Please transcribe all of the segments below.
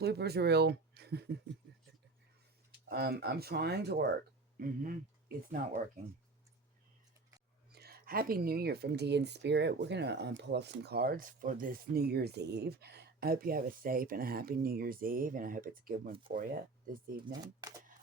Bloopers are real. I'm trying to work. It's not working. Happy New Year from D in Spirit. We're gonna pull up some cards for this New Year's Eve. I hope you have a safe and a happy New Year's Eve, and I hope it's a good one for you this evening.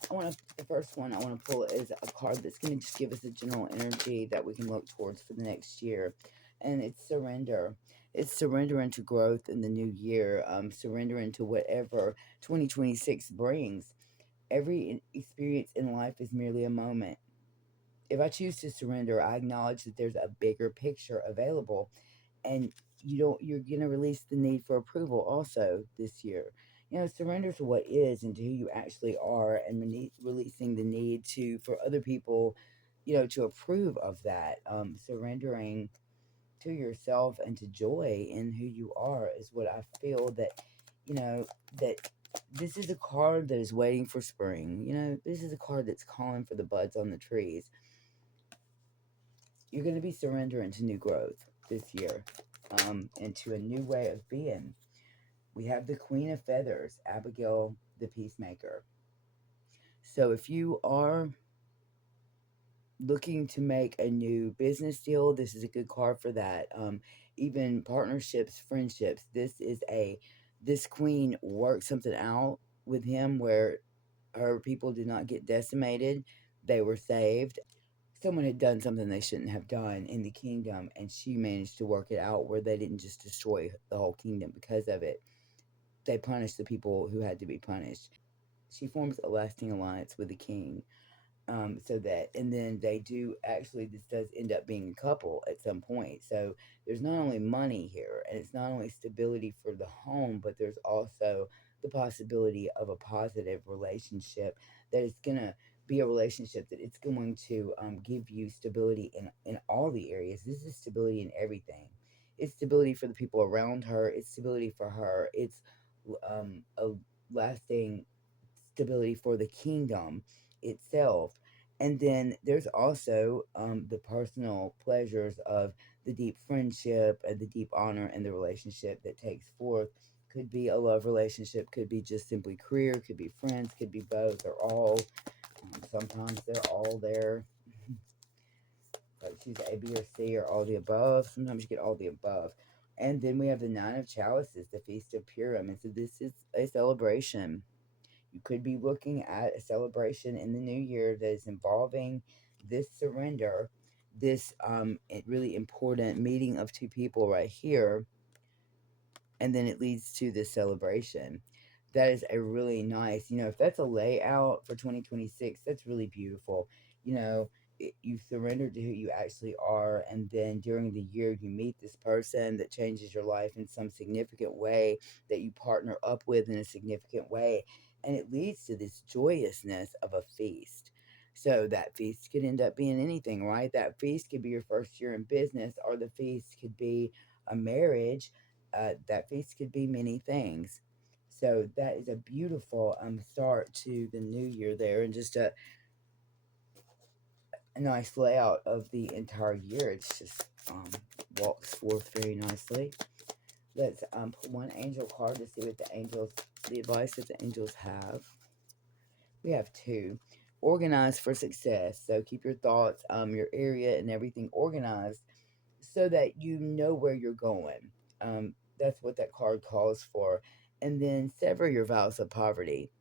The first one I want to pull is a card that's going to just give us a general energy that we can look towards for the next year, and it's surrender. It's surrender into growth in the new year. Surrender into whatever 2026 brings. Every experience in life is merely a moment. If I choose to surrender, I acknowledge that there's a bigger picture available, and you're going to release the need for approval also this year. Surrender to what is and to who you actually are, and releasing the need to for other people, to approve of that. Surrendering to yourself and to joy in who you are is what I feel that, you know, that this is a card that is waiting for spring. This is a card that's calling for the buds on the trees. You're going to be surrendering to new growth this year, into a new way of being. We have the Queen of Feathers, Abigail the Peacemaker. So if you are looking to make a new business deal, this is a good card for that. Even partnerships, friendships. This queen worked something out with him where her people did not get decimated. They were saved. Someone had done something they shouldn't have done in the kingdom, and she managed to work it out where they didn't just destroy the whole kingdom because of it. They punished the people who had to be punished. She forms a lasting alliance with the king. And then they do actually, this does end up being a couple at some point. So there's not only money here, and it's not only stability for the home, but there's also the possibility of a positive relationship that is going to be a relationship that it's going to give you stability in all the areas. This is stability in everything. It's stability for the people around her. It's stability for her. It's a lasting stability for the kingdom itself. And then there's also the personal pleasures of the deep friendship and the deep honor and the relationship that takes forth. Could be a love relationship, could be just simply career, could be friends, could be both or all. Sometimes they're all there. Like choose A, B, or C, or all the above. Sometimes you get all the above. And then we have the Nine of Chalices, the Feast of Purim. And so this is a celebration. You could be looking at a celebration in the new year that is involving this surrender, this really important meeting of two people right here, and then it leads to this celebration. That is a really nice, if that's a layout for 2026, that's really beautiful. You know, you surrender to who you actually are, and then during the year, you meet this person that changes your life in some significant way, that you partner up with in a significant way, and it leads to this joyousness of a feast. So that feast could end up being anything, right? That feast could be your first year in business, or the feast could be a marriage. That feast could be many things. So that is a beautiful start to the new year there, and just a nice layout of the entire year. It's just walks forth very nicely. Let's pull one angel card to see what the advice that the angels have. We have two. Organized for success. So keep your thoughts, your area, and everything organized so that you know where you're going. That's what that card calls for. And then sever your vows of poverty.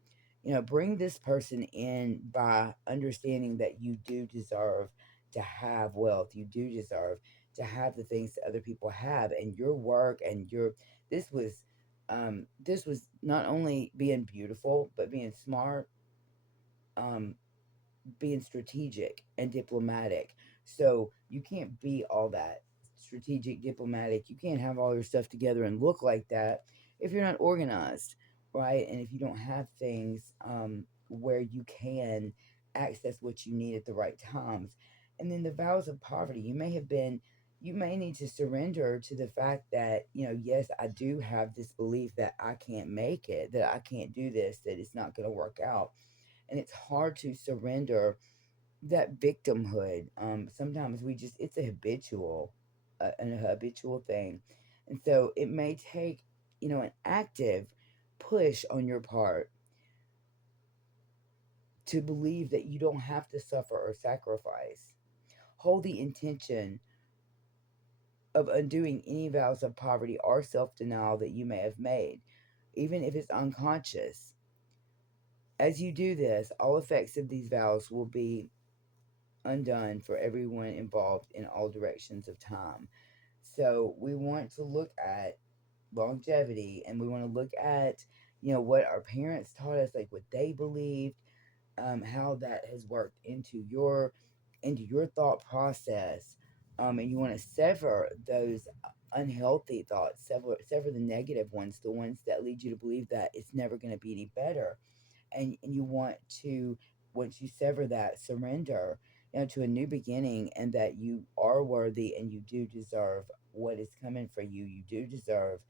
Bring this person in by understanding that you do deserve to have wealth. You do deserve to have the things that other people have, and your work and your this was this was not only being beautiful but being smart, um, being strategic and diplomatic. So you can't be all that strategic, diplomatic. You can't have all your stuff together and look like that if you're not organized, right? And if you don't have things where you can access what you need at the right times. And then the vows of poverty, you may need to surrender to the fact that, yes, I do have this belief that I can't make it, that I can't do this, that it's not going to work out. And it's hard to surrender that victimhood. Sometimes it's an habitual thing. And so it may take, an active, push on your part to believe that you don't have to suffer or sacrifice. Hold the intention of undoing any vows of poverty or self denial that you may have made, even if it's unconscious. As you do this, all effects of these vows will be undone for everyone involved in all directions of time. So we want to look at longevity, and we want to look at, what our parents taught us, like what they believed, how that has worked into your thought process, and you want to sever those unhealthy thoughts, sever the negative ones, the ones that lead you to believe that it's never going to be any better, and you want to, once you sever that, surrender, to a new beginning, and that you are worthy and you do deserve what is coming for you. You do deserve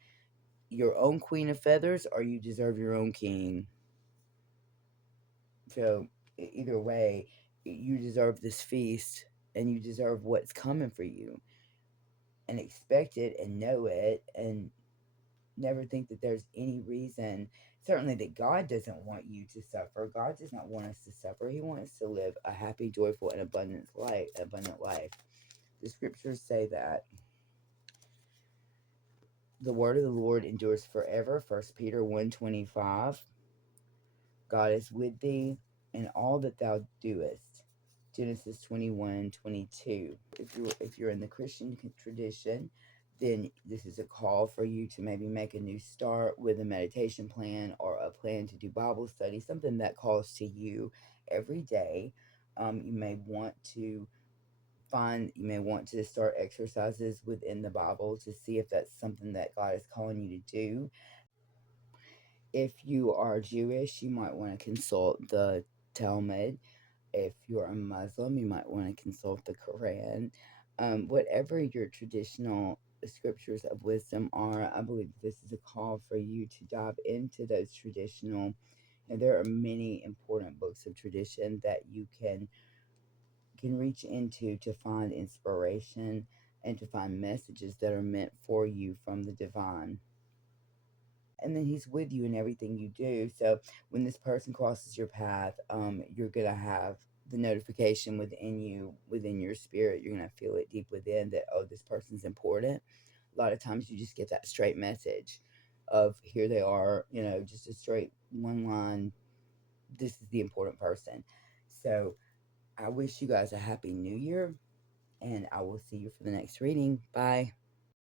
your own queen of feathers, or you deserve your own king. So either way, you deserve this feast, and you deserve what's coming for you, and expect it and know it, and never think that there's any reason, certainly, that God doesn't want you to suffer. God does not want us to suffer. He wants us to live a happy, joyful, and abundant life. The scriptures say that the word of the Lord endures forever. 1 Peter 1:25. God is with thee in all that thou doest. Genesis 21:22. If you're in the Christian tradition, then this is a call for you to maybe make a new start with a meditation plan or a plan to do Bible study, something that calls to you every day. You may want to start exercises within the Bible to see if that's something that God is calling you to do. If you are Jewish, you might want to consult the Talmud. If you're a Muslim, you might want to consult the Quran. Whatever your traditional scriptures of wisdom are, I believe this is a call for you to dive into those traditional. And there are many important books of tradition that you can reach into to find inspiration and to find messages that are meant for you from the divine. And then he's with you in everything you do. So when this person crosses your path, you're gonna have the notification within you, within your spirit. You're gonna feel it deep within that, oh, this person's important. A lot of times you just get that straight message of, here they are, just a straight one line. This is the important person. So I wish you guys a happy new year, and I will see you for the next reading. Bye.